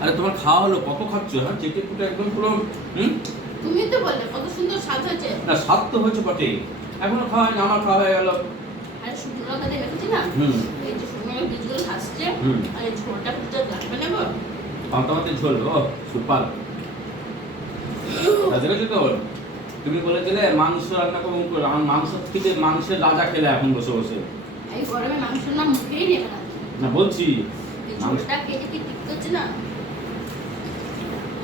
আরে তোমার খাওয়া হলো কত খাচ্ছ? হ্যাঁ চেটে পুটে একদম পুরো হুম? তুমি তো বললে কত সুন্দর স্বাদ হয়েছে। না স্বাদ তো হয়েছে বটে এখনও খাওয়া হয়নি আমার খাওয়া হয়ে গেল। আর শুকনো লঙ্কা দিয়ে রেখেছি না হুম। এই যে শুকনো লঙ্কা বীজগুলো ভাসছে হুম। আর এই ঝোলটা পুজো লাগবে না গো ঝোল ও সুপার। তো তুমি বলেছিলে মাংস রান্না করব করে আমার মাংস থেকে মাংসের রাজা খেলে এখন বসে বসে। এই গরমে মাংসের নাম মুখেই নেবে না। না বলছি। এই মাংস খেতে কি ঠিক করছে না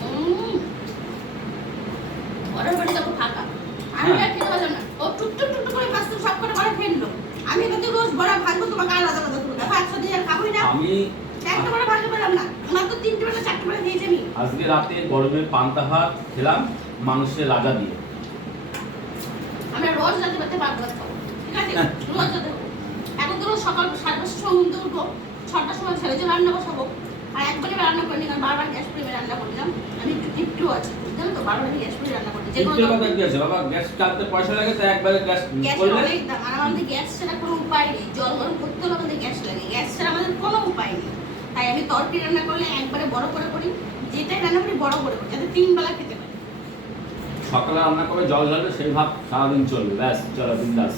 উম। বড় বাড়ি তখন ফাঁকা আমি। আর খেতে পারলাম না। ও টুক টুক টুক টুক করে পাঁচ সব করে করে ফেলল। আমি কিন্তু রোজ বড় ভাজবো তোমাকে আলাদা আলাদা করে দেখো একসাথে আর খাবোই না। আমি একটা বড় ভাজতে পারলাম না। আমার তো তিনটে বেলা চারটে বেলা খেয়েছি আমি। আজকে রাতে গরমে পান্তা ভাত খেলাম মাংসের রাজা দিয়ে। আমরা রোজ রাতে রাতে ভাত খাব ঠিক আছে? হ্যাঁ। রোজ রাতে এখন তো সকাল সাড়ে পাঁচটার সময় উঠবো ছটার সময় ছেলে যে রান্না বসাবো। আর একবারে রান্না করিনি কারণ বারবার গ্যাস রান্না করলাম। আমি একটু টিপটু আছে জানো তো বারবার গ্যাস রান্না যে কোনো বাবা গ্যাস চালতে পয়সা লাগে তো একবারে গ্যাস করলে? আর আমাদের গ্যাস ছাড়া কোনো উপায় নেই। জল গরম করতে হলে আমাদের গ্যাস লাগে। গ্যাস ছাড়া আমাদের কোনো উপায় নেই। তাই আমি তরকারি রান্না করলে একবারে বড় করে করি যেটাই রান্না করি বড় করে করি যাতে তিন বেলা খেতে পারি। সকালে রান্না করে জল ঢালবে সেই ভাত সারাদিন চলবে। ব্যাস চলো বিন্দাস।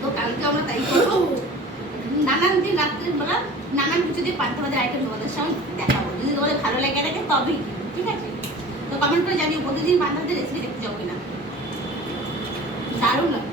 তো কালকে আমরা তাই করব। পান্তাবাদের আইটেম তোমাদের সঙ্গে দেখাবো। যদি তোমাদের ভালো লেগে থাকে তবেই ঠিক আছে? তো কমেন্ট করে জানিও, প্রতিদিন পান্তাবাদের রেসিপি দেখতে যাও কিনা? দারুণ লাগে।